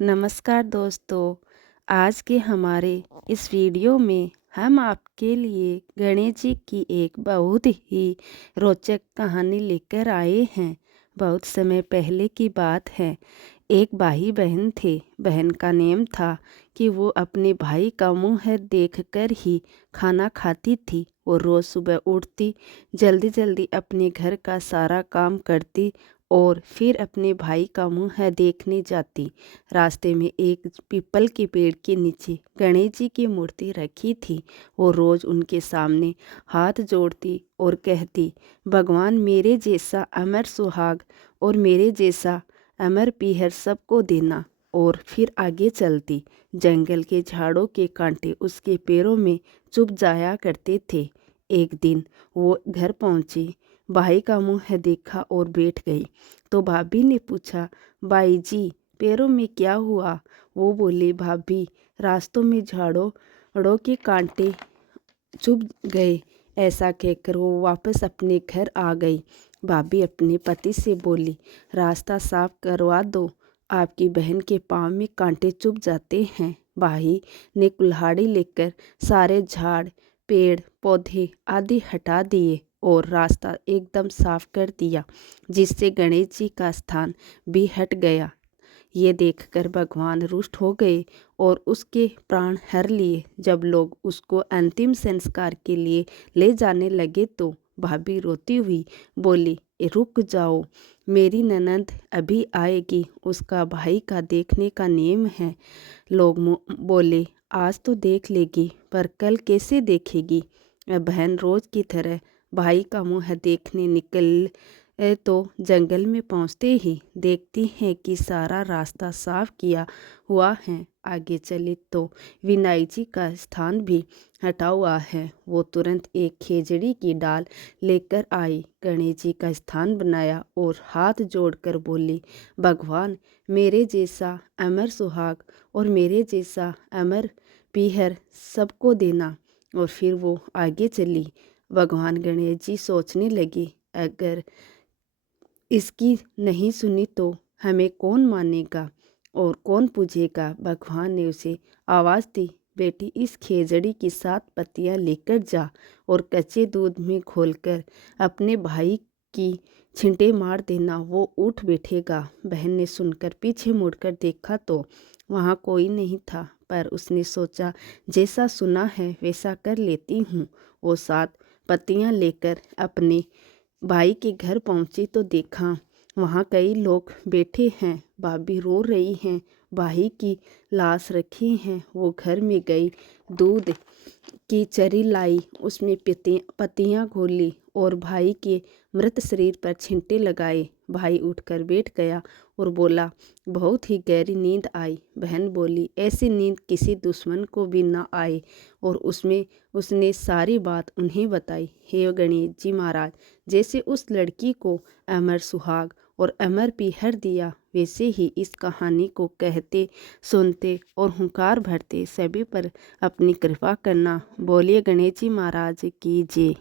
नमस्कार दोस्तों। आज के हमारे इस वीडियो में हम आपके लिए गणेश जी की एक बहुत ही रोचक कहानी लेकर आए हैं। बहुत समय पहले की बात है। एक भाई बहन थे। बहन का नेम था कि वो अपने भाई का मुंह देखकर ही खाना खाती थी। वो रोज़ सुबह उठती, जल्दी जल्दी अपने घर का सारा काम करती और फिर अपने भाई का मुंह देखने जाती। रास्ते में एक पीपल के पेड़ के नीचे गणेश जी की मूर्ति रखी थी। वो रोज़ उनके सामने हाथ जोड़ती और कहती, भगवान मेरे जैसा अमर सुहाग और मेरे जैसा अमर पीहर सबको देना। और फिर आगे चलती। जंगल के झाड़ों के कांटे उसके पैरों में चुभ जाया करते थे। एक दिन वो घर पहुंची, भाई का मुंह देखा और बैठ गई। तो भाभी ने पूछा, भाई जी पैरों में क्या हुआ? वो बोले, भाभी रास्तों में झाड़ों के कांटे चुभ गए। ऐसा कहकर वो वापस अपने घर आ गई। भाभी अपने पति से बोली, रास्ता साफ करवा दो, आपकी बहन के पाँव में कांटे चुभ जाते हैं। भाई ने कुल्हाड़ी लेकर सारे झाड़ पेड़ पौधे आदि हटा दिए और रास्ता एकदम साफ कर दिया, जिससे गणेश जी का स्थान भी हट गया। ये देखकर भगवान रुष्ट हो गए और उसके प्राण हर लिए। जब लोग उसको अंतिम संस्कार के लिए ले जाने लगे तो भाभी रोती हुई बोली, रुक जाओ, मेरी ननद अभी आएगी, उसका भाई का देखने का नेम है। लोग बोले, आज तो देख लेगी पर कल कैसे देखेगी? बहन रोज की तरह भाई का मुंह देखने निकल तो जंगल में पहुंचते ही देखती हैं कि सारा रास्ता साफ किया हुआ है। आगे चले तो विनायक जी का स्थान भी हटा हुआ है। वो तुरंत एक खेजड़ी की डाल लेकर आई, गणेश जी का स्थान बनाया और हाथ जोड़कर बोली, भगवान मेरे जैसा अमर सुहाग और मेरे जैसा अमर पीहर सबको देना। और फिर वो आगे चली। भगवान गणेश जी सोचने लगे, अगर इसकी नहीं सुनी तो हमें कौन मानेगा और कौन पूजेगा? भगवान ने उसे आवाज़ दी, बेटी इस खेजड़ी की 7 पत्तियां लेकर जा और कच्चे दूध में घोलकर अपने भाई की छींटे मार देना, वो उठ बैठेगा। बहन ने सुनकर पीछे मुड़कर देखा तो वहाँ कोई नहीं था, पर उसने सोचा, जैसा सुना है वैसा कर लेती हूँ। वो 7 पत्तियां लेकर अपने भाई के घर पहुंची तो देखा वहाँ कई लोग बैठे हैं। भाभी रो रही हैं, भाई की लाश रखी हैं। वो घर में गई, दूध की चरी लाई, उसमें पत्तियाँ घोली और भाई के मृत शरीर पर छींटे लगाए। भाई उठकर बैठ गया और बोला, बहुत ही गहरी नींद आई। बहन बोली, ऐसी नींद किसी दुश्मन को भी ना आए। और उसने सारी बात उन्हें बताई। हे गणेश जी महाराज, जैसे उस लड़की को अमर सुहाग और अमर पीहर दिया, वैसे ही इस कहानी को कहते सुनते और हुंकार भरते सभी पर अपनी कृपा करना। बोलिए गणेश जी महाराज की जय।